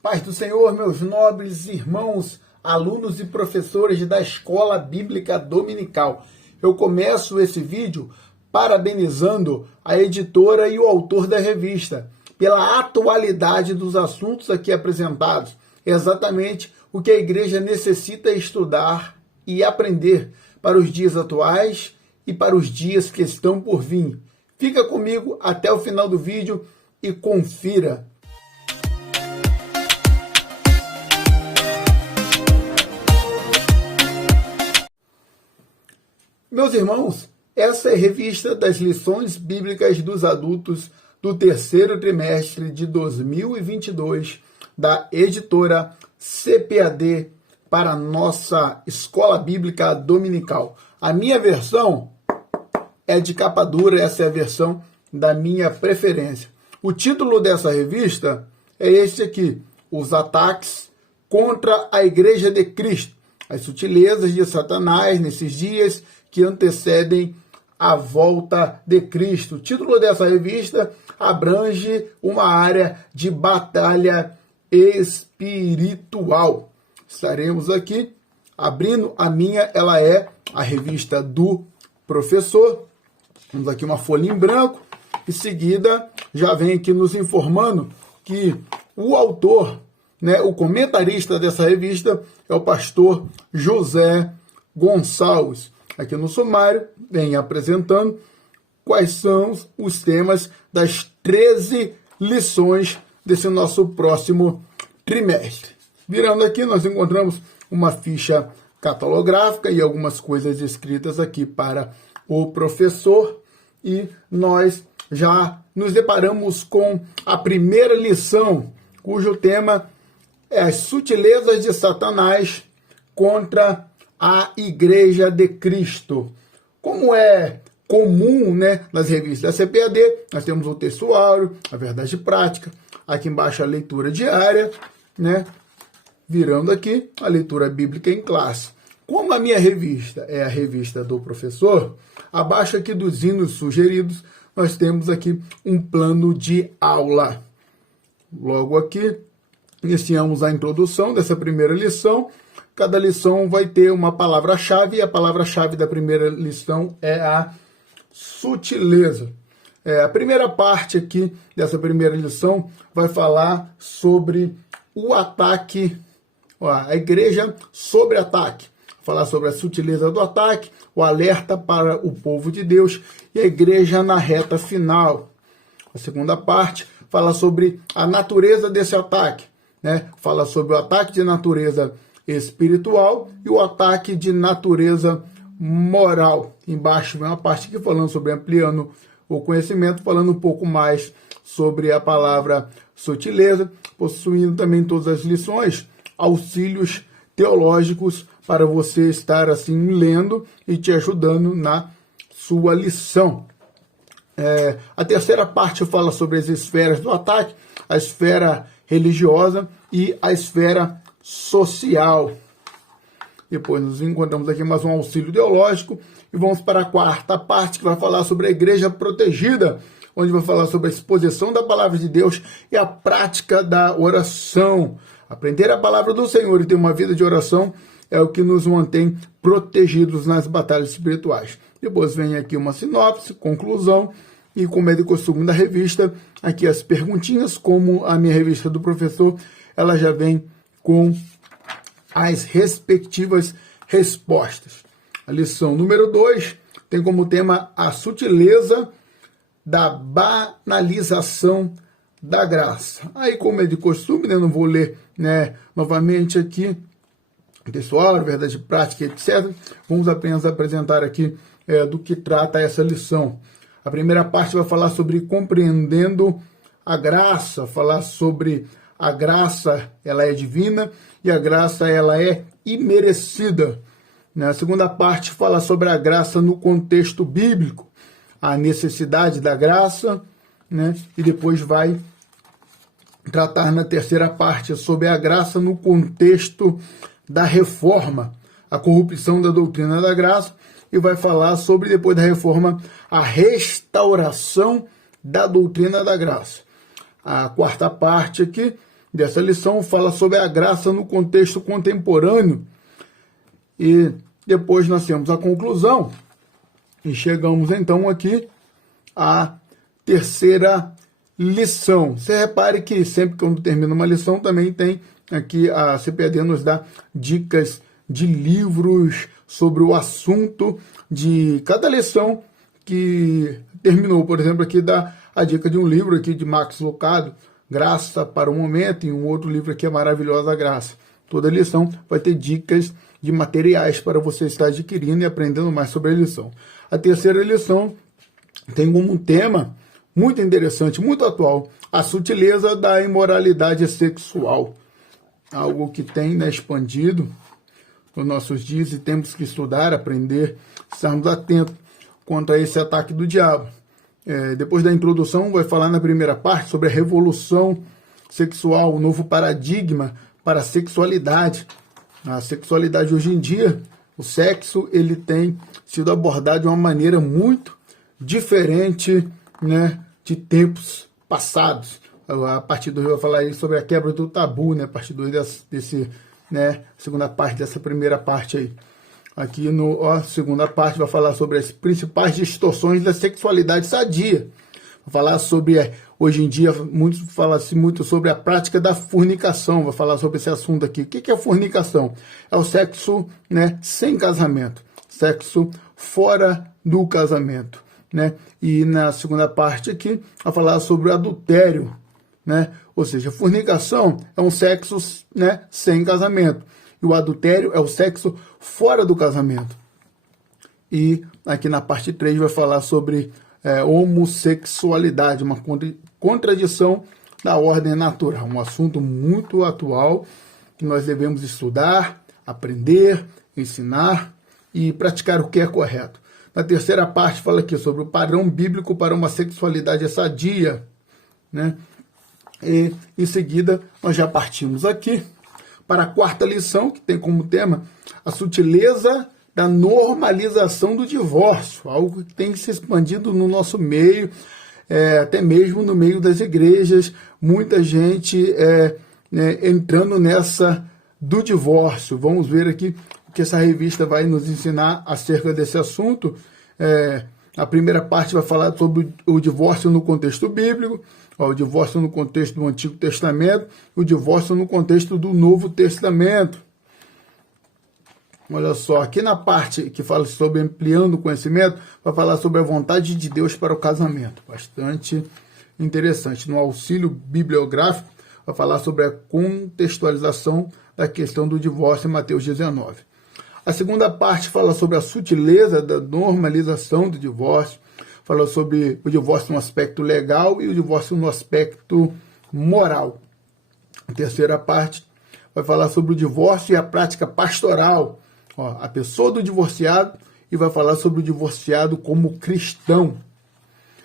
Paz do Senhor, meus nobres irmãos, alunos e professores da Escola Bíblica Dominical. Eu começo esse vídeo parabenizando a editora e o autor da revista pela atualidade dos assuntos aqui apresentados. Exatamente o que a igreja necessita estudar e aprender para os dias atuais e para os dias que estão por vir. Fica comigo até o final do vídeo e confira. Meus irmãos, essa é a revista das lições bíblicas dos adultos do terceiro trimestre de 2022 da editora CPAD para a nossa Escola Bíblica Dominical. A minha versão é de capa dura, essa é a versão da minha preferência. O título dessa revista é este aqui: Os ataques contra a Igreja de Cristo, as sutilezas de Satanás nesses dias que antecedem a volta de Cristo. O título dessa revista abrange uma área de batalha espiritual. Estaremos aqui abrindo a minha, ela é a revista do professor. Temos aqui uma folha em branco. Em seguida, já vem aqui nos informando que o autor, o comentarista dessa revista é o pastor José Gonçalves. Aqui no sumário, vem apresentando quais são os temas das 13 lições desse nosso próximo trimestre. Virando aqui, nós encontramos uma ficha catalográfica e algumas coisas escritas aqui para o professor. E nós já nos deparamos com a primeira lição, cujo tema é as sutilezas de Satanás contra a Igreja de Cristo. Como é comum, nas revistas da CPAD, nós temos o textuário, a verdade prática, aqui embaixo a leitura diária, virando aqui a leitura bíblica em classe. Como a minha revista é a revista do professor, abaixo aqui dos hinos sugeridos, nós temos aqui um plano de aula. Logo aqui, iniciamos a introdução dessa primeira lição. Cada lição vai ter uma palavra-chave, e a palavra-chave da primeira lição é a sutileza. A primeira parte aqui dessa primeira lição vai falar sobre o ataque, a igreja sobre ataque. Falar sobre a sutileza do ataque, o alerta para o povo de Deus e a igreja na reta final. A segunda parte fala sobre a natureza desse ataque, fala sobre o ataque de natureza espiritual e o ataque de natureza moral. Embaixo vem uma parte aqui falando sobre ampliando o conhecimento, falando um pouco mais sobre a palavra sutileza, possuindo também todas as lições, auxílios teológicos para você estar assim lendo e te ajudando na sua lição. A terceira parte fala sobre as esferas do ataque, a esfera religiosa e a esfera social. Depois nos encontramos aqui mais um auxílio teológico e vamos para a quarta parte, que vai falar sobre a igreja protegida, onde vai falar sobre a exposição da palavra de Deus e a prática da oração. Aprender a palavra do Senhor e ter uma vida de oração é o que nos mantém protegidos nas batalhas espirituais. Depois vem aqui uma sinopse, conclusão e, como é de costume da revista, aqui as perguntinhas, como a minha revista do professor, ela já vem com as respectivas respostas. A lição número 2 tem como tema a sutileza da banalização da graça. Aí, como é de costume, não vou ler novamente aqui, textual, verdade prática, etc. Vamos apenas apresentar aqui do que trata essa lição. A primeira parte vai falar sobre compreendendo a graça, falar sobre a graça, ela é divina e a graça, ela é imerecida. A segunda parte fala sobre a graça no contexto bíblico, a necessidade da graça, e depois vai tratar na terceira parte sobre a graça no contexto da reforma, a corrupção da doutrina da graça, e vai falar sobre, depois da reforma, a restauração da doutrina da graça. A quarta parte aqui dessa lição fala sobre a graça no contexto contemporâneo. E depois nós temos a conclusão. E chegamos então aqui à terceira lição. Você repare que sempre que termina uma lição também tem aqui a CPAD nos dá dicas de livros sobre o assunto de cada lição que terminou. Por exemplo, aqui dá a dica de um livro aqui de Max Lucado, Graça para o Momento, e um outro livro aqui é Maravilhosa Graça. Toda lição vai ter dicas de materiais para você estar adquirindo e aprendendo mais sobre a lição. A terceira lição tem como tema muito interessante, muito atual, a sutileza da imoralidade sexual. Algo que tem, né, expandido nos nossos dias e temos que estudar, aprender, estarmos atentos contra esse ataque do diabo. Depois da introdução, vai falar na primeira parte sobre a revolução sexual, o novo paradigma para a sexualidade. A sexualidade hoje em dia, o sexo, ele tem sido abordado de uma maneira muito diferente, né, de tempos passados. A parte 2 vai falar aí sobre a quebra do tabu, né, a parte 2 segunda parte dessa primeira parte aí. Aqui na segunda parte vai falar sobre as principais distorções da sexualidade sadia. Vai falar sobre, hoje em dia, fala-se muito sobre a prática da fornicação. Vai falar sobre esse assunto aqui. O que é a fornicação? É o sexo, né, sem casamento. Sexo fora do casamento, né? E na segunda parte aqui vai falar sobre o adultério, né? Ou seja, a fornicação é um sexo, né, sem casamento. E o adultério é o sexo fora do casamento. E aqui na parte 3 vai falar sobre homossexualidade, uma contradição da ordem natural. Um assunto muito atual que nós devemos estudar, aprender, ensinar e praticar o que é correto. Na terceira parte fala aqui sobre o padrão bíblico para uma sexualidade sadia, né? E em seguida nós já partimos aqui para a quarta lição, que tem como tema a sutileza da normalização do divórcio, algo que tem se expandido no nosso meio, até mesmo no meio das igrejas, muita gente entrando nessa do divórcio. Vamos ver aqui o que essa revista vai nos ensinar acerca desse assunto. A primeira parte vai falar sobre o divórcio no contexto bíblico, o divórcio no contexto do Antigo Testamento, o divórcio no contexto do Novo Testamento. Olha só, aqui na parte que fala sobre ampliando o conhecimento, vai falar sobre a vontade de Deus para o casamento. Bastante interessante. No auxílio bibliográfico, vai falar sobre a contextualização da questão do divórcio em Mateus 19. A segunda parte fala sobre a sutileza da normalização do divórcio, fala sobre o divórcio no aspecto legal e o divórcio no aspecto moral. A terceira parte vai falar sobre o divórcio e a prática pastoral, a pessoa do divorciado, e vai falar sobre o divorciado como cristão.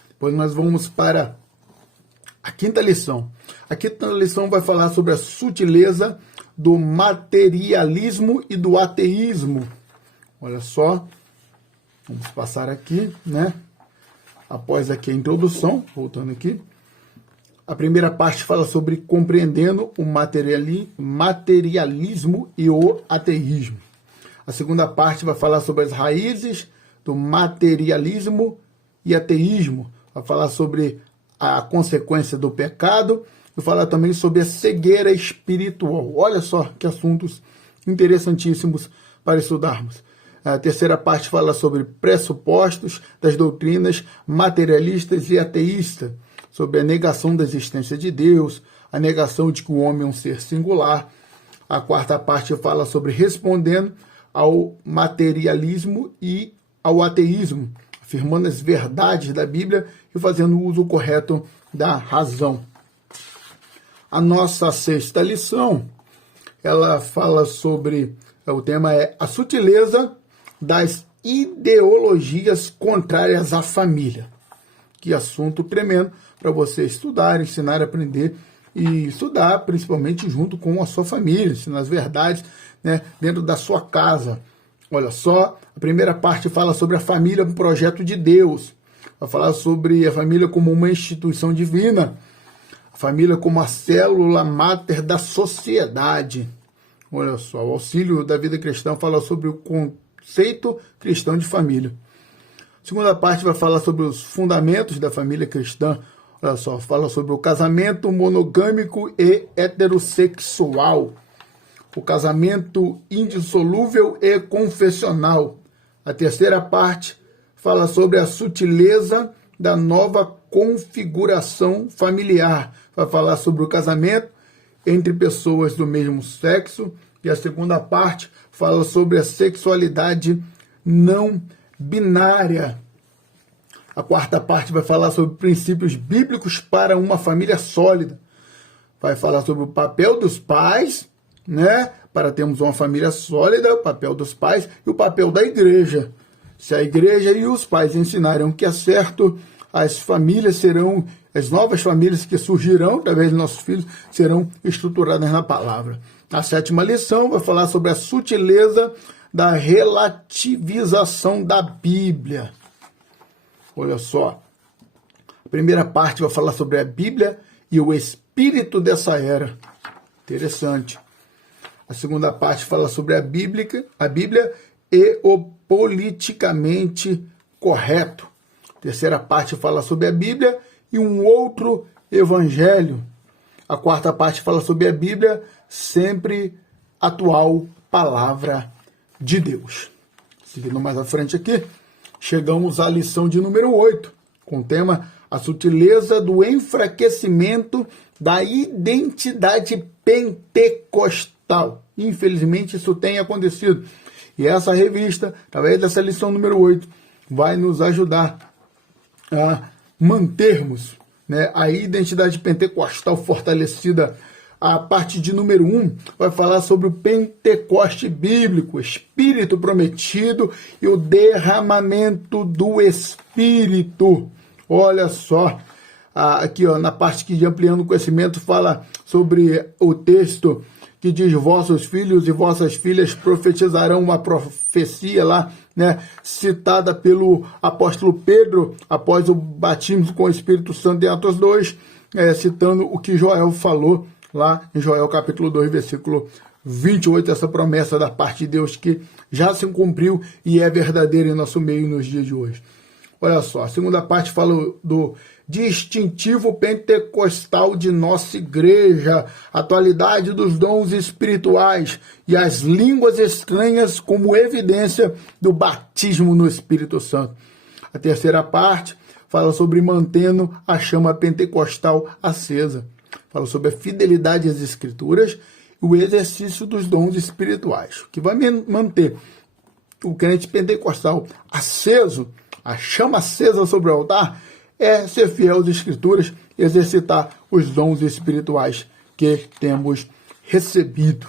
Depois nós vamos para a quinta lição. A quinta lição vai falar sobre a sutileza do materialismo e do ateísmo. Olha só, vamos passar aqui, né? Após aqui a introdução, voltando aqui, a primeira parte fala sobre compreendendo o materialismo e o ateísmo. A segunda parte vai falar sobre as raízes do materialismo e ateísmo. Vai falar sobre a consequência do pecado e falar também sobre a cegueira espiritual. Olha só que assuntos interessantíssimos para estudarmos. A terceira parte fala sobre pressupostos das doutrinas materialistas e ateístas, sobre a negação da existência de Deus, a negação de que o homem é um ser singular. A quarta parte fala sobre respondendo ao materialismo e ao ateísmo, afirmando as verdades da Bíblia e fazendo o uso correto da razão. A nossa sexta lição, ela fala sobre, o tema é a sutileza das ideologias contrárias à família. Que assunto tremendo para você estudar, ensinar, aprender e estudar, principalmente junto com a sua família, ensinar as verdades, né, dentro da sua casa. Olha só, a primeira parte fala sobre a família, um projeto de Deus. Vai falar sobre a família como uma instituição divina. A família como a célula máter da sociedade. Olha só, o Auxílio da Vida Cristã fala sobre o conceito cristão de família. A segunda parte vai falar sobre os fundamentos da família cristã. Olha só, fala sobre o casamento monogâmico e heterossexual. O casamento indissolúvel e confessional. A terceira parte fala sobre a sutileza da nova configuração familiar. Vai falar sobre o casamento entre pessoas do mesmo sexo. E a segunda parte fala sobre a sexualidade não binária. A quarta parte vai falar sobre princípios bíblicos para uma família sólida. Vai falar sobre o papel dos pais, né? Para termos uma família sólida, o papel dos pais e o papel da igreja. Se a igreja e os pais ensinarem o que é certo, as famílias serão, as novas famílias que surgirão através dos nossos filhos, serão estruturadas na palavra. A sétima lição vai falar sobre a sutileza da relativização da Bíblia. Olha só, a primeira parte vai falar sobre a Bíblia e o espírito dessa era. Interessante. A segunda parte fala sobre a Bíblia e o politicamente correto. A terceira parte fala sobre a Bíblia e um outro evangelho. A quarta parte fala sobre a Bíblia, sempre atual palavra de Deus. Seguindo mais à frente aqui, chegamos à lição de número 8, com o tema A Sutileza do Enfraquecimento da Identidade Pentecostal. Infelizmente, isso tem acontecido. E essa revista, através dessa lição número 8, vai nos ajudar a mantermos, né, a identidade pentecostal fortalecida. A parte de número 1 vai falar sobre o Pentecoste bíblico, Espírito prometido e o derramamento do Espírito. Olha só, aqui ó, na parte que de ampliando o conhecimento fala sobre o texto que diz: vossos filhos e vossas filhas profetizarão, uma profecia lá, né, citada pelo apóstolo Pedro após o batismo com o Espírito Santo em Atos 2, citando o que Joel falou lá em Joel capítulo 2, versículo 28, essa promessa da parte de Deus que já se cumpriu e é verdadeira em nosso meio nos dias de hoje. Olha só, a segunda parte fala do distintivo pentecostal de nossa igreja, atualidade dos dons espirituais e as línguas estranhas como evidência do batismo no Espírito Santo. A terceira parte fala sobre mantendo a chama pentecostal acesa. Fala sobre a fidelidade às Escrituras e o exercício dos dons espirituais. O que vai manter o crente pentecostal aceso, a chama acesa sobre o altar, é ser fiel às Escrituras e exercitar os dons espirituais que temos recebido.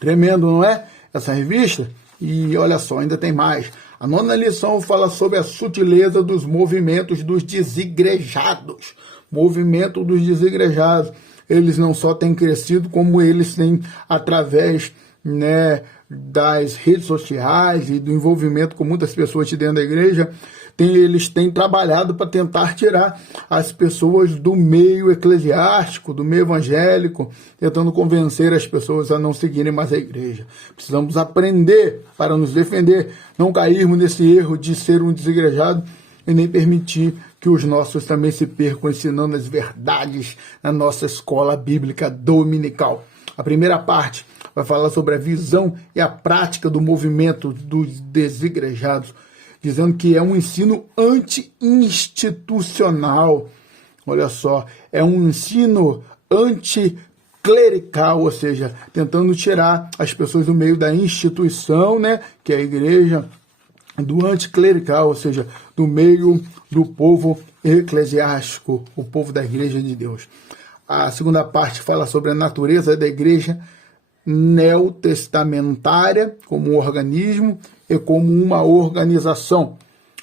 Tremendo, não é? Essa revista? E olha só, ainda tem mais. A nona lição fala sobre a sutileza dos movimentos dos desigrejados. Movimento dos desigrejados. Eles não só têm crescido, como eles têm, através, né, das redes sociais e do envolvimento com muitas pessoas dentro da igreja, eles têm trabalhado para tentar tirar as pessoas do meio eclesiástico, do meio evangélico, tentando convencer as pessoas a não seguirem mais a igreja. Precisamos aprender para nos defender, não cairmos nesse erro de ser um desigrejado e nem permitir que os nossos também se percam ensinando as verdades na nossa escola bíblica dominical. A primeira parte vai falar sobre a visão e a prática do movimento dos desigrejados, dizendo que é um ensino anti-institucional. Olha só, é um ensino anticlerical, ou seja, tentando tirar as pessoas do meio da instituição, né, que é a igreja, do anticlerical, ou seja, do meio do povo eclesiástico, o povo da igreja de Deus. A segunda parte fala sobre a natureza da igreja neotestamentária como um organismo e como uma organização.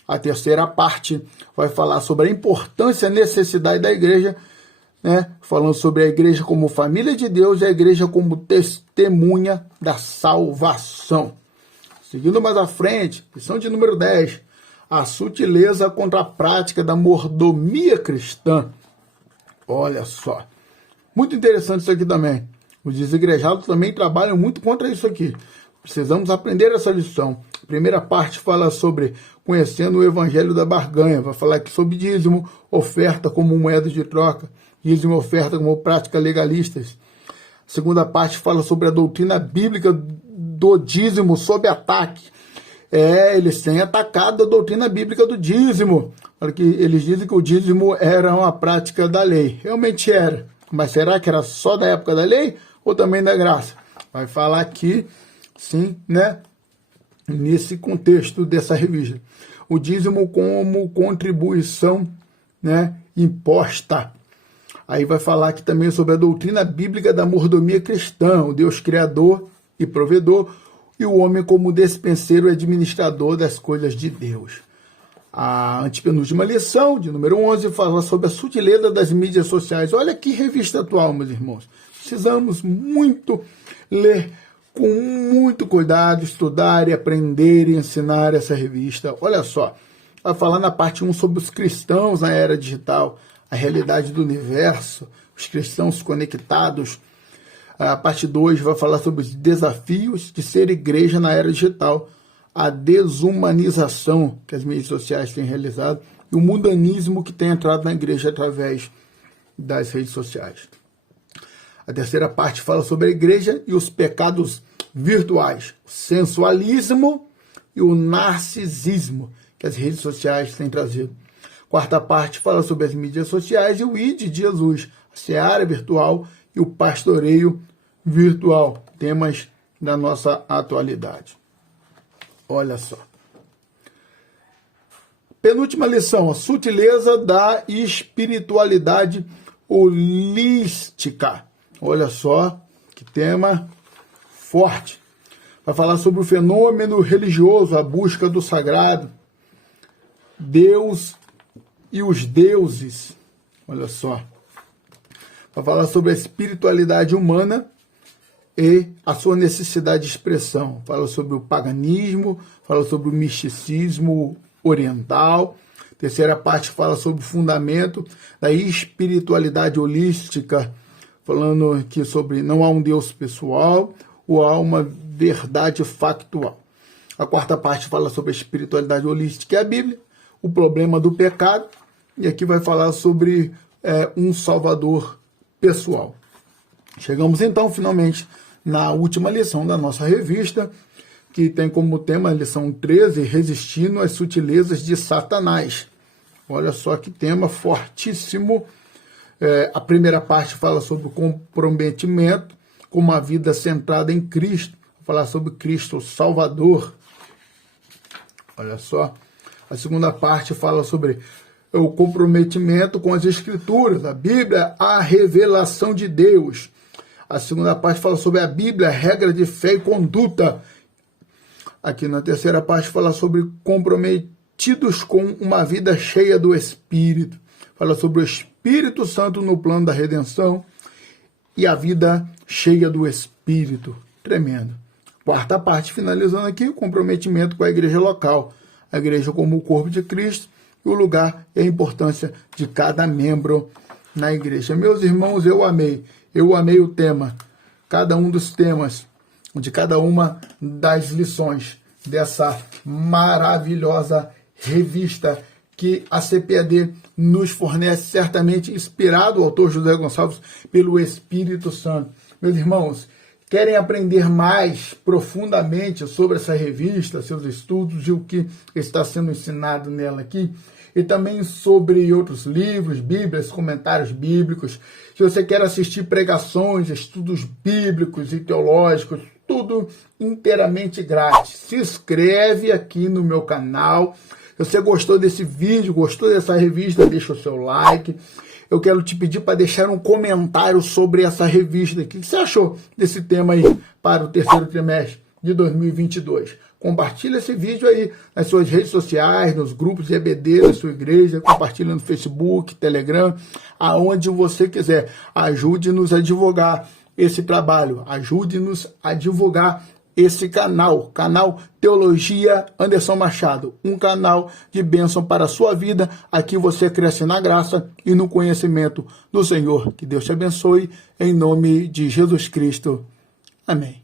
A terceira parte vai falar sobre a importância e a necessidade da igreja, né? Falando sobre a igreja como família de Deus e a igreja como testemunha da salvação. Seguindo mais à frente, lição de número 10, a sutileza contra a prática da mordomia cristã. Olha só. Muito interessante isso aqui também. Os desigrejados também trabalham muito contra isso aqui. Precisamos aprender essa lição. A primeira parte fala sobre conhecendo o evangelho da barganha. Vai falar aqui sobre dízimo, oferta como moeda de troca. Dízimo e oferta como práticas legalistas. A segunda parte fala sobre a doutrina bíblica do dízimo sob ataque. Eles têm atacado a doutrina bíblica do dízimo. Olha que eles dizem que o dízimo era uma prática da lei. Realmente era. Mas será que era só da época da lei ou também da graça? Vai falar aqui, sim, né? Nesse contexto dessa revista. O dízimo como contribuição, né, imposta. Aí vai falar aqui também sobre a doutrina bíblica da mordomia cristã, o Deus criador e provedor, e o homem como despenseiro e administrador das coisas de Deus. A antepenúltima lição, de número 11, fala sobre a sutileza das mídias sociais. Olha que revista atual, meus irmãos. Precisamos muito ler com muito cuidado, estudar e aprender e ensinar essa revista. Olha só, vai falar na parte 1 sobre os cristãos na era digital, a realidade do universo, os cristãos conectados. A parte 2 vai falar sobre os desafios de ser igreja na era digital, a desumanização que as mídias sociais têm realizado e o mundanismo que tem entrado na igreja através das redes sociais. A terceira parte fala sobre a igreja e os pecados virtuais, o sensualismo e o narcisismo que as redes sociais têm trazido. A quarta parte fala sobre as mídias sociais e o ID de Jesus, a seara virtual e o pastoreio virtual, temas da nossa atualidade. Olha só. Penúltima lição, a sutileza da espiritualidade holística. Olha só que tema forte. Vai falar sobre o fenômeno religioso, a busca do sagrado, Deus e os deuses. Olha só. Vai falar sobre a espiritualidade humana e a sua necessidade de expressão. Fala sobre o paganismo, fala sobre o misticismo oriental. Terceira parte fala sobre o fundamento da espiritualidade holística, falando aqui sobre não há um Deus pessoal ou há uma verdade factual. A quarta parte fala sobre a espiritualidade holística e a Bíblia, o problema do pecado, e aqui vai falar sobre um salvador pessoal. Chegamos então finalmente na última lição da nossa revista, que tem como tema a lição 13, resistindo às sutilezas de Satanás. Olha só que tema fortíssimo. A primeira parte fala sobre o comprometimento com uma vida centrada em Cristo. Vai falar sobre Cristo Salvador. Olha só. A segunda parte fala sobre o comprometimento com as Escrituras, a Bíblia, a revelação de Deus. A segunda parte fala sobre a Bíblia, a regra de fé e conduta. Aqui na terceira parte fala sobre comprometidos com uma vida cheia do Espírito. Fala sobre o Espírito Santo no plano da redenção e a vida cheia do Espírito. Tremendo. Quarta parte, finalizando aqui, o comprometimento com a igreja local. A igreja como o corpo de Cristo e o lugar e a importância de cada membro na igreja. Meus irmãos, eu amei o tema, cada um dos temas, de cada uma das lições dessa maravilhosa revista que a CPAD nos fornece, certamente inspirado, o autor José Gonçalves, pelo Espírito Santo. Meus irmãos, querem aprender mais profundamente sobre essa revista, seus estudos e o que está sendo ensinado nela aqui, e também sobre outros livros, bíblias, comentários bíblicos. Se você quer assistir pregações, estudos bíblicos e teológicos, tudo inteiramente grátis. Se inscreve aqui no meu canal. Se você gostou desse vídeo, gostou dessa revista, deixa o seu like. Eu quero te pedir para deixar um comentário sobre essa revista. O que você achou desse tema aí para o terceiro trimestre de 2022? Compartilha esse vídeo aí nas suas redes sociais, nos grupos de EBD da sua igreja, compartilha no Facebook, Telegram, aonde você quiser. Ajude-nos a divulgar esse trabalho, ajude-nos a divulgar esse canal Teologia Anderson Machado, um canal de bênção para a sua vida. Aqui você cresce na graça e no conhecimento do Senhor. Que Deus te abençoe, em nome de Jesus Cristo. Amém.